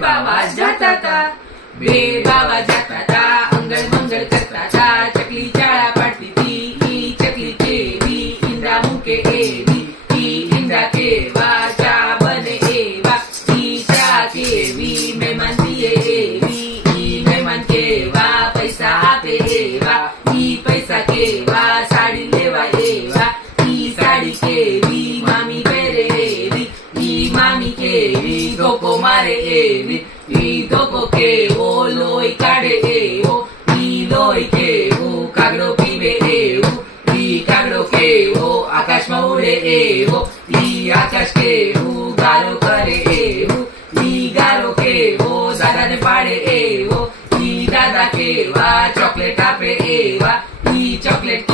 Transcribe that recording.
बाबा जाता था, बेर बाबा जाता था, अंगण मंगल करता था, चकली चाळा पाडती थी, ही चकली केवी, इंद्रा मुके एवी, ही इंद्रा केवा, चा बने एवा, ही चा केवी, मेहमान दिए एवी, ही मेहमान केवा, पैसा आपे एवा, ही पैसा केवा, साडी लेवा एवा, ही साडी केवी, मामी बेरे एवी, ही मामी केवी, धोको मारे एवी, ही धोको केवो, लोई काढे एवो, ही लोई केवो, कागडो पीवे एवो, ही कागडो केवो, आकाशમાં ઉડે એવો, ही आकाश केवो, ગારો કરે એવો, ही ગારો કેવો, દાદાને પાડે એવો, ही દાદા કેવા, ચોકલેટ આપે એવા, ही ચોકલેટ